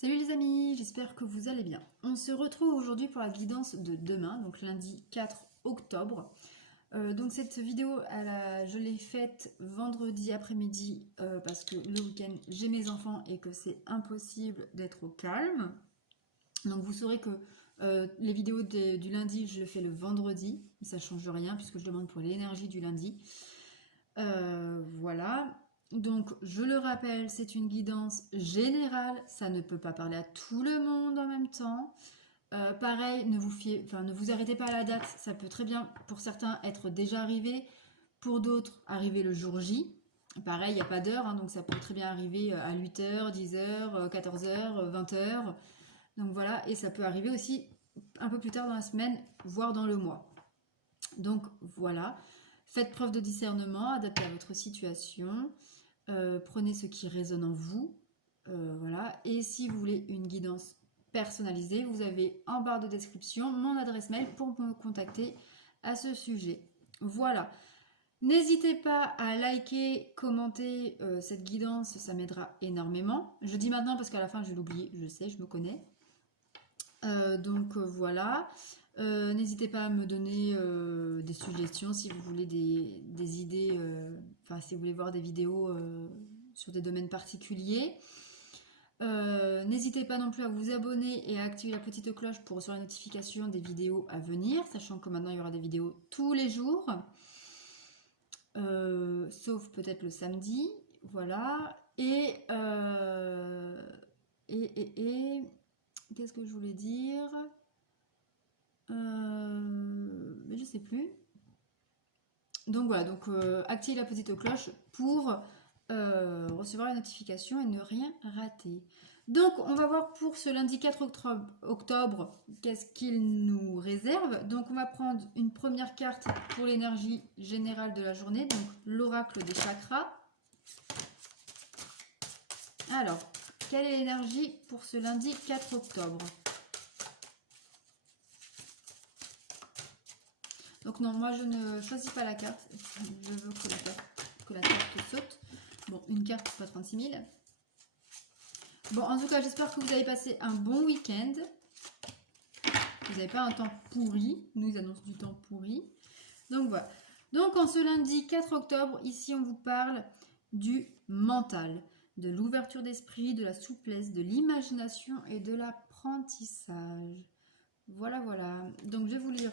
Salut les amis, j'espère que vous allez bien. On se retrouve aujourd'hui pour la guidance de demain, donc lundi 4 octobre. Donc cette vidéo, je l'ai faite vendredi après-midi parce que le week-end j'ai mes enfants et que c'est impossible d'être au calme. Donc vous saurez que les vidéos du lundi, je le fais le vendredi, ça ne change rien puisque je demande pour l'énergie du lundi. Voilà. Donc, je le rappelle, c'est une guidance générale, ça ne peut pas parler à tout le monde en même temps. Pareil, ne vous arrêtez pas à la date, ça peut très bien, pour certains, être déjà arrivé, pour d'autres, arriver le jour J. Pareil, il n'y a pas d'heure, hein, donc ça peut très bien arriver à 8h, 10h, 14h, 20h. Donc voilà, et ça peut arriver aussi un peu plus tard dans la semaine, voire dans le mois. Donc voilà, faites preuve de discernement, adaptez à votre situation. Prenez ce qui résonne en vous. Voilà. Et si vous voulez une guidance personnalisée, vous avez en barre de description mon adresse mail pour me contacter à ce sujet. Voilà. N'hésitez pas à liker, commenter cette guidance, ça m'aidera énormément. Je dis maintenant parce qu'à la fin je vais l'oublier, je sais, je me connais. Voilà. N'hésitez pas à me donner des suggestions si vous voulez des idées, si vous voulez voir des vidéos sur des domaines particuliers. N'hésitez pas non plus à vous abonner et à activer la petite cloche pour recevoir les notifications des vidéos à venir, sachant que maintenant il y aura des vidéos tous les jours, sauf peut-être le samedi. Voilà. Et qu'est-ce que je voulais dire ? Mais je sais plus. Donc voilà, activez la petite cloche pour recevoir les notifications et ne rien rater. Donc on va voir pour ce lundi 4 octobre qu'est-ce qu'il nous réserve. Donc on va prendre une première carte pour l'énergie générale de la journée, donc l'oracle des chakras. Alors, quelle est l'énergie pour ce lundi 4 octobre ? Donc non, moi je ne choisis pas la carte. Je veux que la carte saute. Bon, une carte, pas 36 000. Bon, en tout cas, j'espère que vous avez passé un bon week-end. Vous n'avez pas un temps pourri. Nous, ils annoncent du temps pourri. Donc voilà. Donc en ce lundi 4 octobre, ici on vous parle du mental, de l'ouverture d'esprit, de la souplesse, de l'imagination et de l'apprentissage. Voilà, voilà. Donc je vais vous lire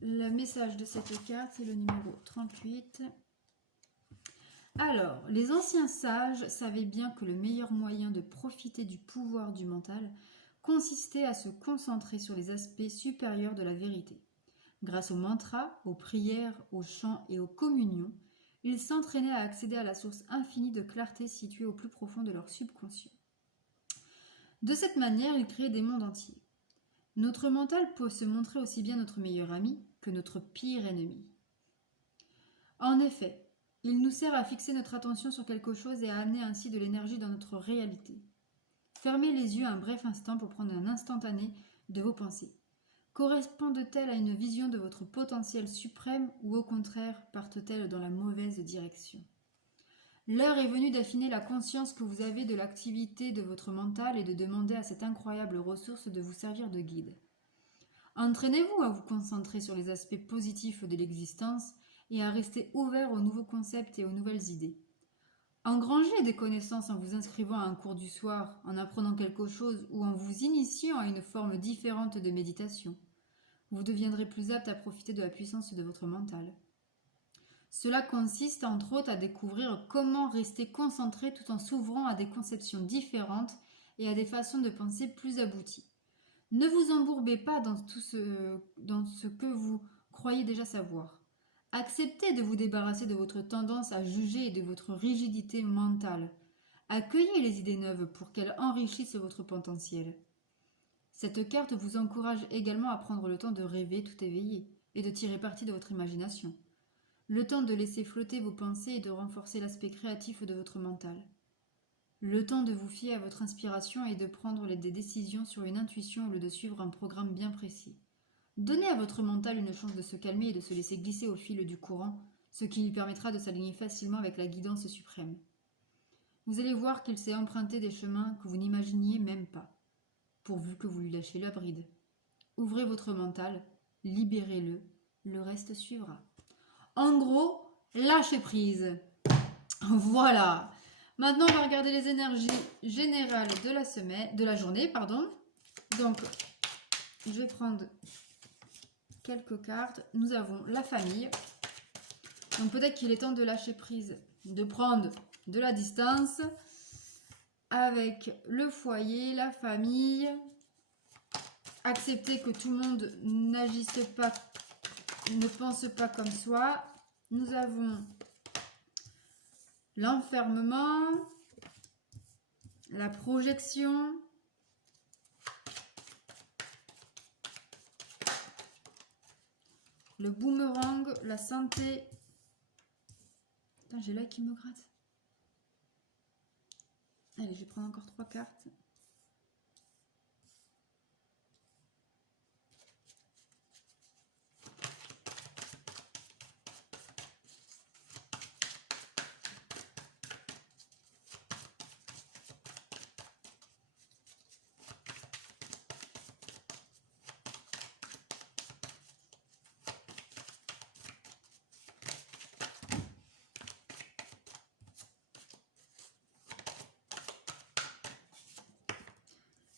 le message de cette carte, c'est le numéro 38. Alors, les anciens sages savaient bien que le meilleur moyen de profiter du pouvoir du mental consistait à se concentrer sur les aspects supérieurs de la vérité. Grâce aux mantras, aux prières, aux chants et aux communions, ils s'entraînaient à accéder à la source infinie de clarté située au plus profond de leur subconscient. De cette manière, ils créaient des mondes entiers. Notre mental peut se montrer aussi bien notre meilleur ami que notre pire ennemi. En effet, il nous sert à fixer notre attention sur quelque chose et à amener ainsi de l'énergie dans notre réalité. Fermez les yeux un bref instant pour prendre un instantané de vos pensées. Correspondent-elles à une vision de votre potentiel suprême ou au contraire partent-elles dans la mauvaise direction ? L'heure est venue d'affiner la conscience que vous avez de l'activité de votre mental et de demander à cette incroyable ressource de vous servir de guide. Entraînez-vous à vous concentrer sur les aspects positifs de l'existence et à rester ouvert aux nouveaux concepts et aux nouvelles idées. Engrangez des connaissances en vous inscrivant à un cours du soir, en apprenant quelque chose ou en vous initiant à une forme différente de méditation. Vous deviendrez plus apte à profiter de la puissance de votre mental. Cela consiste entre autres à découvrir comment rester concentré tout en s'ouvrant à des conceptions différentes et à des façons de penser plus abouties. Ne vous embourbez pas dans ce que vous croyez déjà savoir. Acceptez de vous débarrasser de votre tendance à juger et de votre rigidité mentale. Accueillez les idées neuves pour qu'elles enrichissent votre potentiel. Cette carte vous encourage également à prendre le temps de rêver tout éveillé et de tirer parti de votre imagination. Le temps de laisser flotter vos pensées et de renforcer l'aspect créatif de votre mental. Le temps de vous fier à votre inspiration et de prendre des décisions sur une intuition au lieu de suivre un programme bien précis. Donnez à votre mental une chance de se calmer et de se laisser glisser au fil du courant, ce qui lui permettra de s'aligner facilement avec la guidance suprême. Vous allez voir qu'il s'est emprunté des chemins que vous n'imaginiez même pas. pourvu que vous lui lâchiez la bride. Ouvrez votre mental, libérez-le, le reste suivra. En gros, lâchez prise. Voilà. Maintenant, on va regarder les énergies générales de la semaine, de la journée, pardon. Donc, je vais prendre quelques cartes. Nous avons la famille. Donc, peut-être qu'il est temps de lâcher prise, de prendre de la distance avec le foyer, la famille. Accepter que tout le monde n'agisse pas, ne pense pas comme soi. Nous avons l'enfermement, la projection, le boomerang, la santé. Putain, j'ai l'œil qui me gratte. Allez, je vais prendre encore 3 cartes.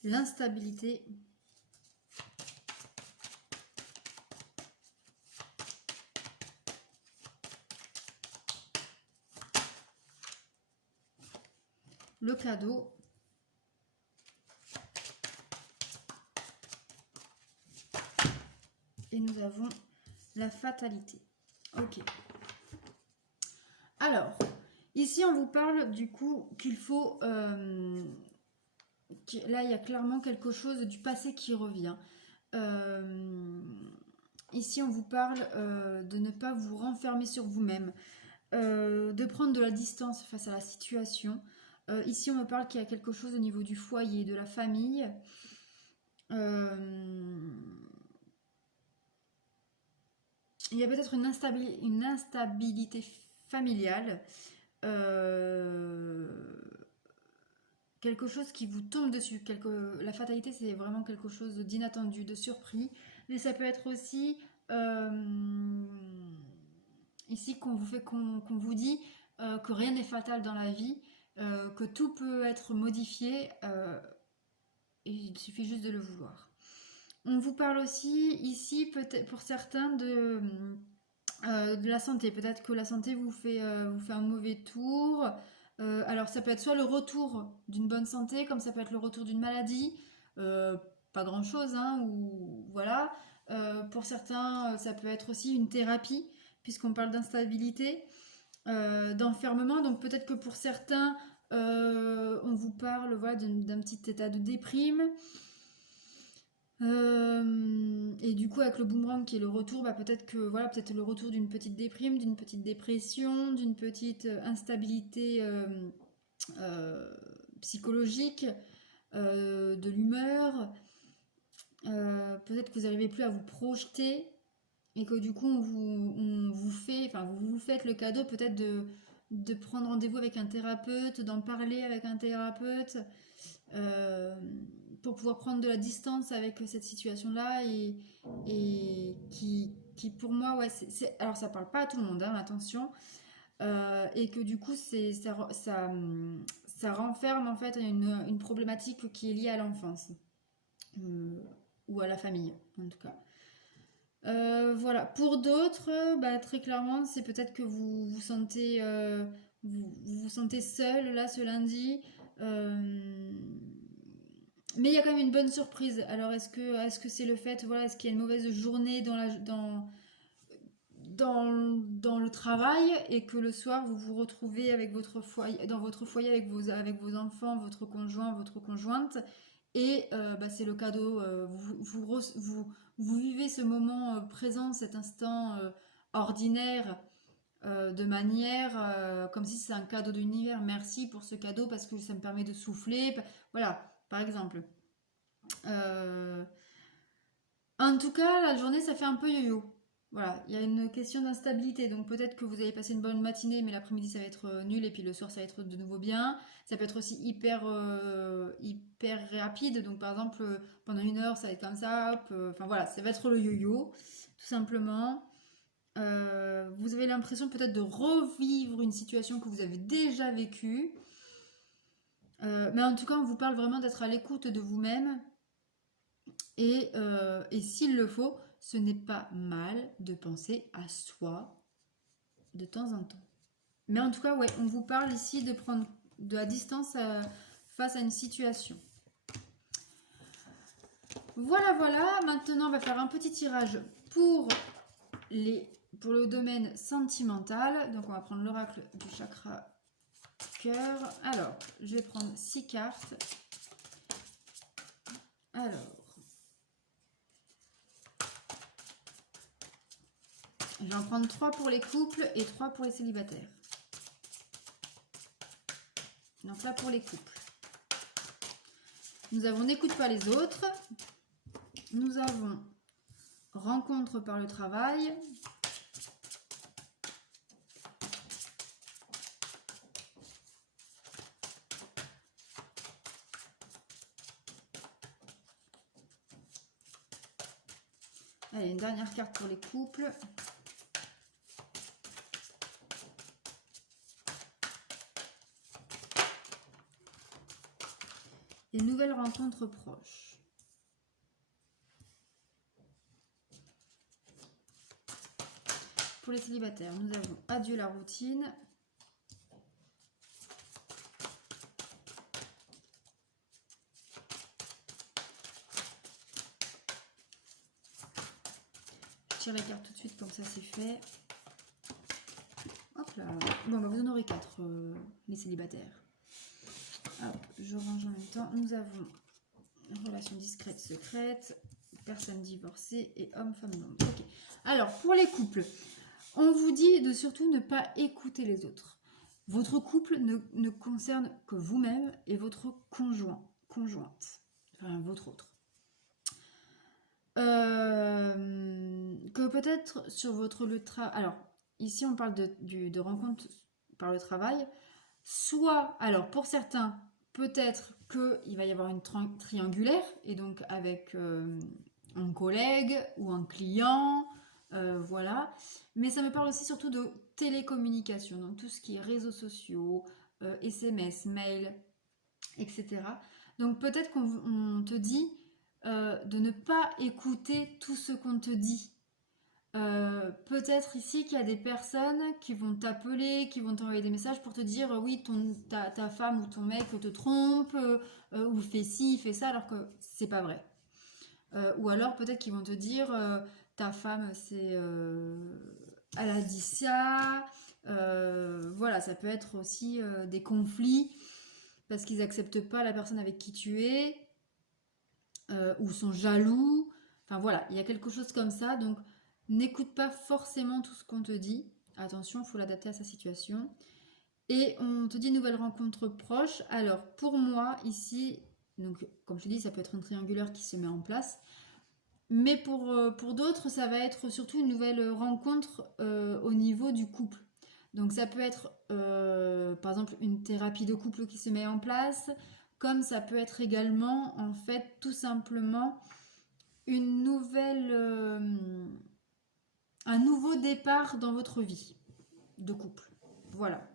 L'instabilité, le cadeau, et nous avons la fatalité. Ok. Alors, ici on vous parle du coup qu'il faut... là, il y a clairement quelque chose du passé qui revient. Ici, on vous parle de ne pas vous renfermer sur vous-même, de prendre de la distance face à la situation. Ici, on me parle qu'il y a quelque chose au niveau du foyer, de la famille. Il y a peut-être une instabilité familiale. Quelque chose qui vous tombe dessus. La fatalité, c'est vraiment quelque chose d'inattendu, de surpris. Mais ça peut être aussi ici qu'on vous dit que rien n'est fatal dans la vie, que tout peut être modifié et il suffit juste de le vouloir. On vous parle aussi ici peut-être pour certains de la santé. Peut-être que la santé vous fait un mauvais tour. Alors ça peut être soit le retour d'une bonne santé, comme ça peut être le retour d'une maladie, pas grand chose, hein, ou voilà. Pour certains, ça peut être aussi une thérapie, puisqu'on parle d'instabilité, d'enfermement. Donc peut-être que pour certains, on vous parle voilà, d'un petit état de déprime. Et du coup avec le boomerang qui est le retour, bah, peut-être que voilà, peut-être le retour d'une petite déprime, d'une petite dépression, d'une petite instabilité psychologique, de l'humeur. Peut-être que vous n'arrivez plus à vous projeter et que du coup on vous fait, enfin vous faites le cadeau peut-être de prendre rendez-vous avec un thérapeute, d'en parler avec un thérapeute. Pour pouvoir prendre de la distance avec cette situation-là et qui pour moi, ouais, alors ça parle pas à tout le monde, hein, attention, et que du coup, ça renferme en fait une problématique qui est liée à l'enfance ou à la famille, en tout cas. Voilà. Pour d'autres, bah, très clairement, c'est peut-être que vous vous sentez, vous sentez seul là ce lundi. Mais il y a quand même une bonne surprise. Alors est-ce que c'est le fait, voilà, est-ce qu'il y a une mauvaise journée dans le travail et que le soir vous vous retrouvez avec votre foyer, dans votre foyer avec vos enfants, votre conjoint, votre conjointe et bah, c'est le cadeau. Vous vivez ce moment présent, cet instant ordinaire de manière comme si c'est un cadeau de l'univers. Merci pour ce cadeau parce que ça me permet de souffler. Voilà, par exemple. En tout cas, la journée, ça fait un peu yo-yo. Voilà, il y a une question d'instabilité, donc peut-être que vous avez passé une bonne matinée, mais l'après-midi ça va être nul, et puis le soir ça va être de nouveau bien. Ça peut être aussi hyper rapide, donc par exemple pendant 1 heure ça va être comme ça, hop, enfin voilà, ça va être le yo-yo, tout simplement. Vous avez l'impression peut-être de revivre une situation que vous avez déjà vécue. Mais en tout cas, on vous parle vraiment d'être à l'écoute de vous-même. Et s'il le faut, ce n'est pas mal de penser à soi de temps en temps. Mais en tout cas, ouais, on vous parle ici de prendre de la distance face à une situation. Voilà, voilà. Maintenant, on va faire un petit tirage pour le domaine sentimental. Donc, on va prendre l'oracle du chakra cœur. Alors, je vais prendre 6 cartes. Alors, je vais en prendre 3 pour les couples et 3 pour les célibataires. Donc là, pour les couples. Nous avons n'écoute pas les autres. Nous avons rencontre par le travail. Allez, une dernière carte pour les couples. Et nouvelles rencontres proches. Pour les célibataires, nous avons adieu la routine. Je tire les cartes tout de suite, comme ça c'est fait. Hop là. Bon, bah, vous en aurez 4, les célibataires. Hop, je range en même temps. Nous avons relation discrète, secrète, personne divorcée et homme-femme longue. Ok. Alors, pour les couples, on vous dit de surtout ne pas écouter les autres. Votre couple ne concerne que vous-même et votre conjointe, enfin votre autre. Que peut-être sur votre lieu de travail. Alors, ici on parle de rencontres par le travail. Soit, alors pour certains, peut-être qu'il va y avoir une triangulaire, et donc avec un collègue ou un client, voilà. Mais ça me parle aussi surtout de télécommunication, donc tout ce qui est réseaux sociaux, SMS, mail, etc. Donc peut-être qu'on te dit de ne pas écouter tout ce qu'on te dit. Peut-être ici qu'il y a des personnes qui vont t'appeler, qui vont t'envoyer des messages pour te dire oui, ta femme ou ton mec te trompe, ou fait ci, fait ça, alors que c'est pas vrai. Ou alors peut-être qu'ils vont te dire ta femme elle a dit ça. Voilà, ça peut être aussi des conflits parce qu'ils acceptent pas la personne avec qui tu es, ou sont jaloux. Enfin voilà, il y a quelque chose comme ça. Donc n'écoute pas forcément tout ce qu'on te dit. Attention, il faut l'adapter à sa situation. Et on te dit nouvelle rencontre proche. Alors pour moi ici, donc comme je te dis, ça peut être une triangulaire qui se met en place. Mais pour d'autres, ça va être surtout une nouvelle rencontre au niveau du couple. Donc ça peut être par exemple une thérapie de couple qui se met en place, comme ça peut être également en fait tout simplement une un nouveau départ dans votre vie de couple. Voilà.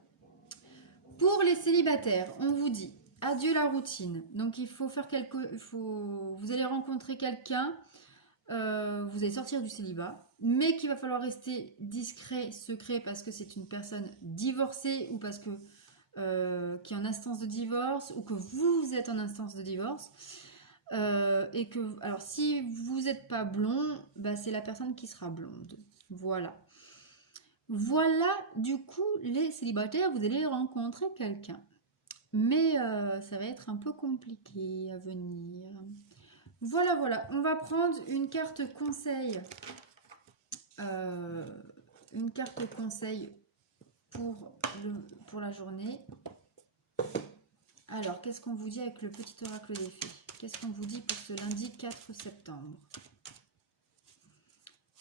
Pour les célibataires, on vous dit adieu la routine. Donc il faut faire vous allez rencontrer quelqu'un, vous allez sortir du célibat, mais qu'il va falloir rester discret, secret, parce que c'est une personne divorcée ou parce que qui est en instance de divorce, ou que vous êtes en instance de divorce. Et que, alors si vous n'êtes pas blond, bah, c'est la personne qui sera blonde. Voilà. Voilà, du coup, les célibataires, vous allez rencontrer quelqu'un. Mais ça va être un peu compliqué à venir. Voilà, voilà. On va prendre une carte conseil. Une carte conseil pour la journée. Alors, qu'est-ce qu'on vous dit avec le petit oracle des fées? Qu'est-ce qu'on vous dit pour ce lundi 4 septembre?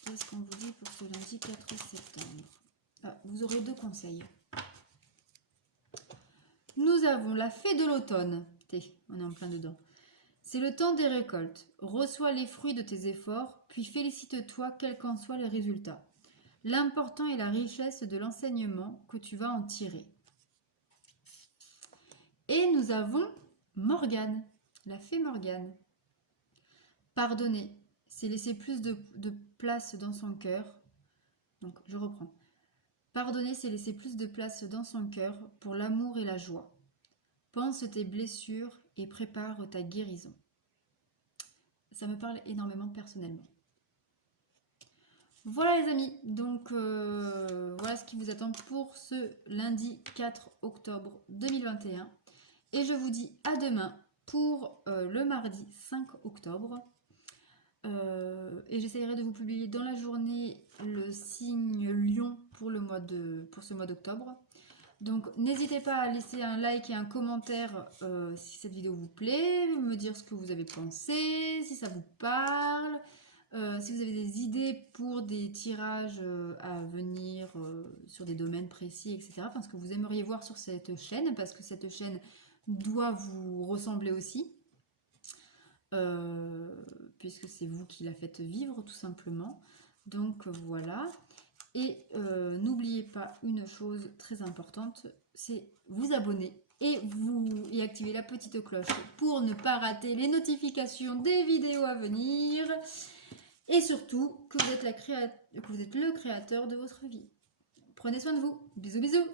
Qu'est-ce qu'on vous dit pour ce lundi 4 septembre? Vous aurez 2 conseils. Nous avons la fée de l'automne. On est en plein dedans. C'est le temps des récoltes. Reçois les fruits de tes efforts, puis félicite-toi quels qu'en soient les résultats. L'important est la richesse de l'enseignement que tu vas en tirer. Et nous avons Morgane, la fée Morgane. Pardonner, c'est laisser plus de place dans son cœur. Donc, je reprends. Pardonner, c'est laisser plus de place dans son cœur pour l'amour et la joie. Pense tes blessures et prépare ta guérison. Ça me parle énormément personnellement. Voilà les amis, donc voilà ce qui vous attend pour ce lundi 4 octobre 2021. Et je vous dis à demain pour le mardi 5 octobre. Et j'essaierai de vous publier dans la journée le signe Lion pour ce mois d'octobre. Donc n'hésitez pas à laisser un like et un commentaire si cette vidéo vous plaît, me dire ce que vous avez pensé, si ça vous parle, si vous avez des idées pour des tirages à venir sur des domaines précis, etc. Enfin, ce que vous aimeriez voir sur cette chaîne, parce que cette chaîne doit vous ressembler aussi. Puisque c'est vous qui la faites vivre tout simplement. Donc voilà. Et n'oubliez pas une chose très importante, c'est vous abonner et activer la petite cloche pour ne pas rater les notifications des vidéos à venir. Et surtout que vous êtes le créateur de votre vie. Prenez soin de vous. Bisous bisous.